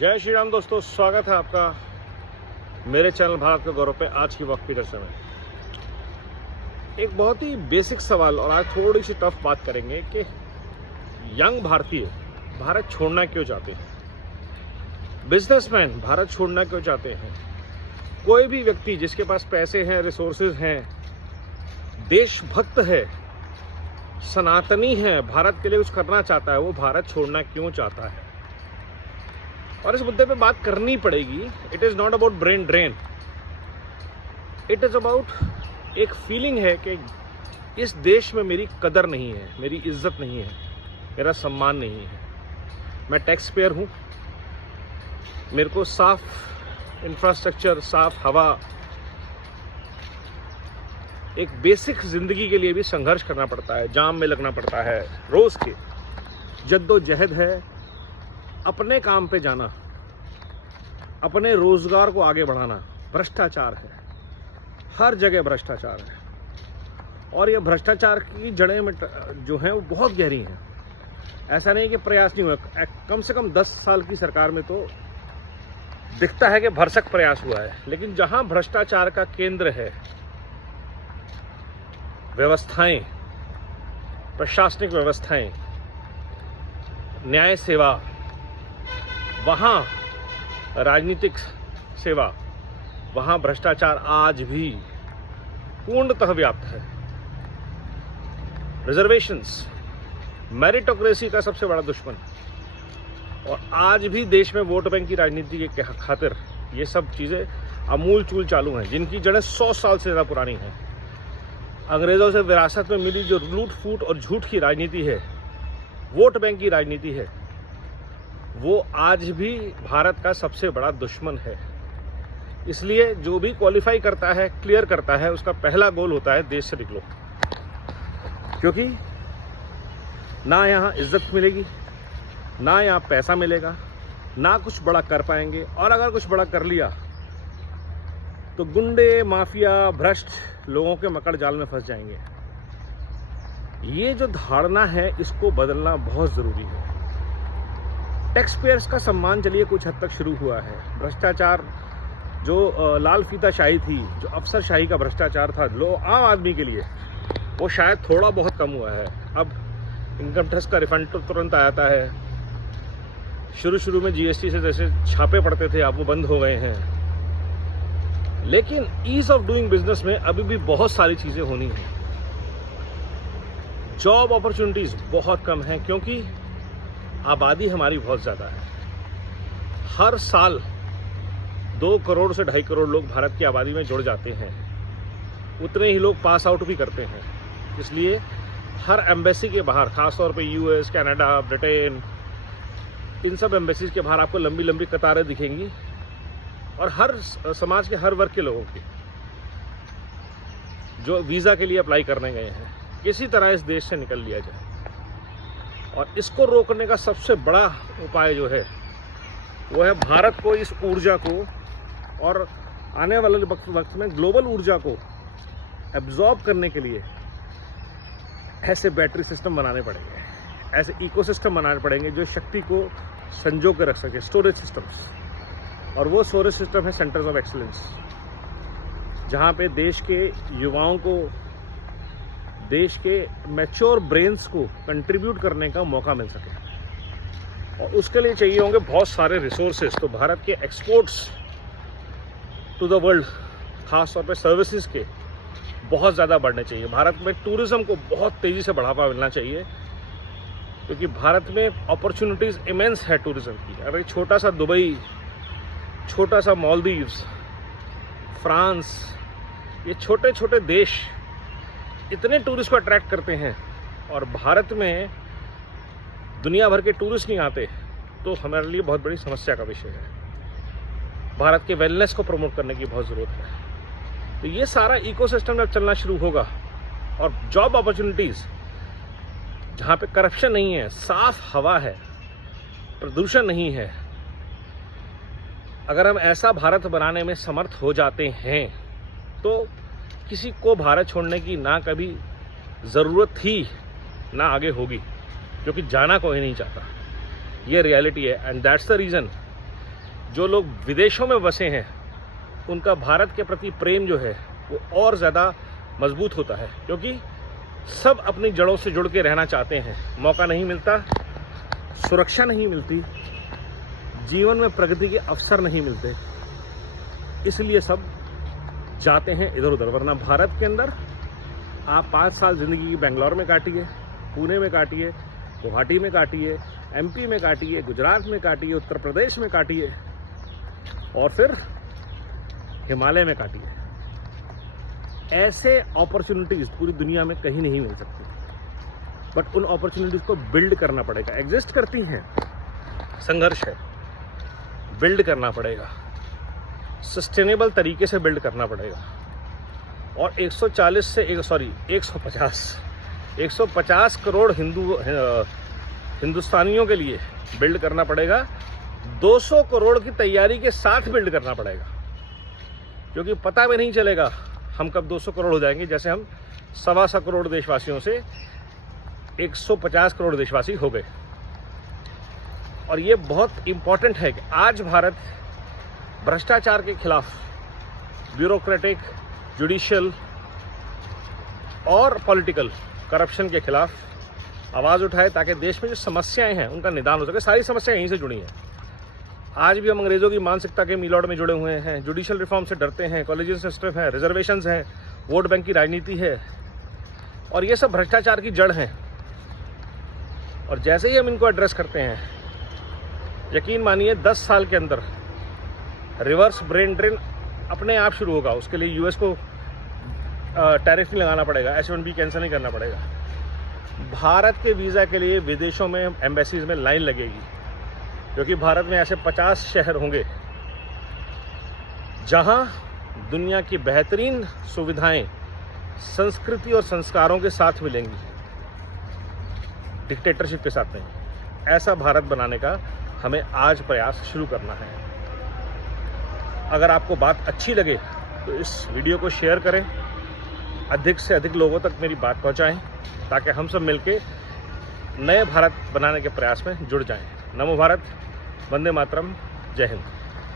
जय श्री राम दोस्तों, स्वागत है आपका मेरे चैनल भारत का गौरव पे। आज की वक्त की चर्चा में एक बहुत ही बेसिक सवाल और आज थोड़ी सी टफ बात करेंगे कि यंग भारतीय भारत छोड़ना क्यों चाहते हैं, बिजनेसमैन भारत छोड़ना क्यों चाहते हैं, कोई भी व्यक्ति जिसके पास पैसे हैं, रिसोर्सेज हैं, देशभक्त है, सनातनी है, भारत के लिए कुछ करना चाहता है, वो भारत छोड़ना क्यों चाहता है। और इस मुद्दे पे बात करनी पड़ेगी। It is not about brain drain, it is about एक फीलिंग है कि इस देश में मेरी कदर नहीं है, मेरी इज्जत नहीं है, मेरा सम्मान नहीं है। मैं टैक्स पेयर हूँ, मेरे को साफ इंफ्रास्ट्रक्चर, साफ हवा, एक बेसिक ज़िंदगी के लिए भी संघर्ष करना पड़ता है, जाम में लगना पड़ता है, रोज़ की जद्दोजहद है। अपने काम पे जाना, अपने रोजगार को आगे बढ़ाना। भ्रष्टाचार है, हर जगह भ्रष्टाचार है, और ये भ्रष्टाचार की जड़ें में जो हैं वो बहुत गहरी हैं। ऐसा नहीं कि प्रयास नहीं हुआ, कम से कम 10 साल की सरकार में तो दिखता है कि भरसक प्रयास हुआ है। लेकिन जहां भ्रष्टाचार का केंद्र है, व्यवस्थाएं, प्रशासनिक व्यवस्थाएं, न्याय सेवा, वहाँ राजनीतिक सेवा, वहाँ भ्रष्टाचार आज भी पूर्णतः व्याप्त है। रिजर्वेशंस, मेरिटोक्रेसी का सबसे बड़ा दुश्मन, और आज भी देश में वोट बैंक की राजनीति के खातिर ये सब चीज़ें अमूल चूल चालू हैं, जिनकी जड़ें 100 साल से ज़्यादा पुरानी हैं। अंग्रेज़ों से विरासत में मिली जो लूट फूट और झूठ की राजनीति है, वोट बैंक की राजनीति है, वो आज भी भारत का सबसे बड़ा दुश्मन है। इसलिए जो भी क्वालिफाई करता है, क्लियर करता है, उसका पहला गोल होता है देश से निकलो, क्योंकि ना यहाँ इज्जत मिलेगी, ना यहाँ पैसा मिलेगा, ना कुछ बड़ा कर पाएंगे, और अगर कुछ बड़ा कर लिया तो गुंडे, माफिया, भ्रष्ट लोगों के मकड़ जाल में फंस जाएंगे। ये जो धारणा है, इसको बदलना बहुत ज़रूरी है। टैक्स पेयर्स का सम्मान चलिए कुछ हद तक शुरू हुआ है। भ्रष्टाचार जो लाल फीताशाही थी, जो अफसरशाही का भ्रष्टाचार था आम आदमी के लिए, वो शायद थोड़ा बहुत कम हुआ है। अब इनकम टैक्स का रिफंड तो तुरंत आता है। शुरू में जीएसटी से जैसे छापे पड़ते थे, अब वो बंद हो गए हैं। लेकिन ईज ऑफ डूइंग बिजनेस में अभी भी बहुत सारी चीज़ें होनी हैं। जॉब अपॉर्चुनिटीज़ बहुत कम हैं, क्योंकि आबादी हमारी बहुत ज़्यादा है। हर साल 2 करोड़ से 2.5 करोड़ लोग भारत की आबादी में जुड़ जाते हैं। उतने ही लोग पास आउट भी करते हैं। इसलिए हर एम्बेसी के बाहर, ख़ासतौर पे यूएस, कनाडा, ब्रिटेन, इन सब एम्बेसीज के बाहर आपको लंबी लंबी कतारें दिखेंगी, और हर समाज के हर वर्ग के लोगों की जो वीज़ा के लिए अप्लाई करने गए हैं, किसी तरह इस देश से निकल लिया जाए। और इसको रोकने का सबसे बड़ा उपाय जो है, वो है भारत को इस ऊर्जा को, और आने वाले वक्त में ग्लोबल ऊर्जा को एब्जॉर्ब करने के लिए ऐसे बैटरी सिस्टम बनाने पड़ेंगे, ऐसे इकोसिस्टम बनाने पड़ेंगे जो शक्ति को संजो के रख सके, स्टोरेज सिस्टम्स। और वो स्टोरेज सिस्टम है सेंटर्स ऑफ एक्सीलेंस, जहाँ पे देश के युवाओं को, देश के मैच्योर ब्रेन्स को कंट्रीब्यूट करने का मौका मिल सके। और उसके लिए चाहिए होंगे बहुत सारे रिसोर्सेज। तो भारत के एक्सपोर्ट्स टू द वर्ल्ड, खास तौर पे सर्विसेज के, बहुत ज़्यादा बढ़ने चाहिए। भारत में टूरिज़्म को बहुत तेज़ी से बढ़ावा मिलना चाहिए, क्योंकि भारत में अपॉर्चुनिटीज़ इमेंस है टूरिज़्म की। अगर छोटा सा दुबई, छोटा सा मालदीव्स, फ्रांस, ये छोटे छोटे देश इतने टूरिस्ट को अट्रैक्ट करते हैं, और भारत में दुनिया भर के टूरिस्ट नहीं आते, तो हमारे लिए बहुत बड़ी समस्या का विषय है। भारत के वेलनेस को प्रमोट करने की बहुत ज़रूरत है। तो ये सारा इकोसिस्टम जब चलना शुरू होगा, और जॉब अपॉर्चुनिटीज़ जहाँ पे करप्शन नहीं है, साफ हवा है, प्रदूषण नहीं है, अगर हम ऐसा भारत बनाने में समर्थ हो जाते हैं, तो किसी को भारत छोड़ने की ना कभी ज़रूरत थी, ना आगे होगी, क्योंकि जाना कोई नहीं चाहता। ये रियलिटी है, एंड दैट्स द रीज़न जो लोग विदेशों में बसे हैं उनका भारत के प्रति प्रेम जो है वो और ज़्यादा मजबूत होता है, क्योंकि सब अपनी जड़ों से जुड़ के रहना चाहते हैं। मौका नहीं मिलता, सुरक्षा नहीं मिलती, जीवन में प्रगति के अवसर नहीं मिलते, इसलिए सब जाते हैं इधर उधर। वरना भारत के अंदर आप 5 साल ज़िंदगी बेंगलोर में काटिए, पुणे में काटिए, गुवाहाटी में काटिए, एमपी में काटिए, गुजरात में काटिए, उत्तर प्रदेश में काटिए और फिर हिमालय में काटिए। ऐसे अपॉर्चुनिटीज़ पूरी दुनिया में कहीं नहीं मिल सकती, बट उन अपॉर्चुनिटीज़ को बिल्ड करना पड़ेगा। एग्जिस्ट करती हैं, संघर्ष है, बिल्ड करना पड़ेगा, सस्टेनेबल तरीके से बिल्ड करना पड़ेगा। और 150 करोड़ हिंदुस्तानियों के लिए बिल्ड करना पड़ेगा। 200 करोड़ की तैयारी के साथ बिल्ड करना पड़ेगा, क्योंकि पता भी नहीं चलेगा हम कब 200 करोड़ हो जाएंगे, जैसे हम 1.25 करोड़ देशवासियों से 150 करोड़ देशवासी हो गए। और ये बहुत इम्पॉर्टेंट है कि आज भारत भ्रष्टाचार के खिलाफ, ब्यूरोक्रेटिक, जुडिशियल और पॉलिटिकल करप्शन के खिलाफ आवाज़ उठाए, ताकि देश में जो समस्याएं हैं उनका निदान हो सके। सारी समस्याएं यहीं से जुड़ी हैं। आज भी हम अंग्रेज़ों की मानसिकता के मीलौड़ में जुड़े हुए हैं, जुडिशियल रिफॉर्म से डरते हैं, कॉलेजियन सिस्टम है, रिजर्वेशंस हैं, वोट बैंक की राजनीति है, और ये सब भ्रष्टाचार की जड़ हैं। और जैसे ही हम इनको एड्रेस करते हैं, यकीन मानिए 10 साल के अंदर रिवर्स ब्रेन ड्रेन अपने आप शुरू होगा। उसके लिए यूएस को टैरिफ नहीं लगाना पड़ेगा, H-1B कैंसिल नहीं करना पड़ेगा। भारत के वीज़ा के लिए विदेशों में एम्बेसीज में लाइन लगेगी, क्योंकि भारत में ऐसे 50 शहर होंगे जहां दुनिया की बेहतरीन सुविधाएं संस्कृति और संस्कारों के साथ मिलेंगी, डिक्टेटरशिप के साथ नहीं। ऐसा भारत बनाने का हमें आज प्रयास शुरू करना है। अगर आपको बात अच्छी लगे तो इस वीडियो को शेयर करें, अधिक से अधिक लोगों तक मेरी बात पहुंचाएं, ताकि हम सब मिलके नए भारत बनाने के प्रयास में जुड़ जाएं। नमो भारत, वंदे मातरम, जय हिंद।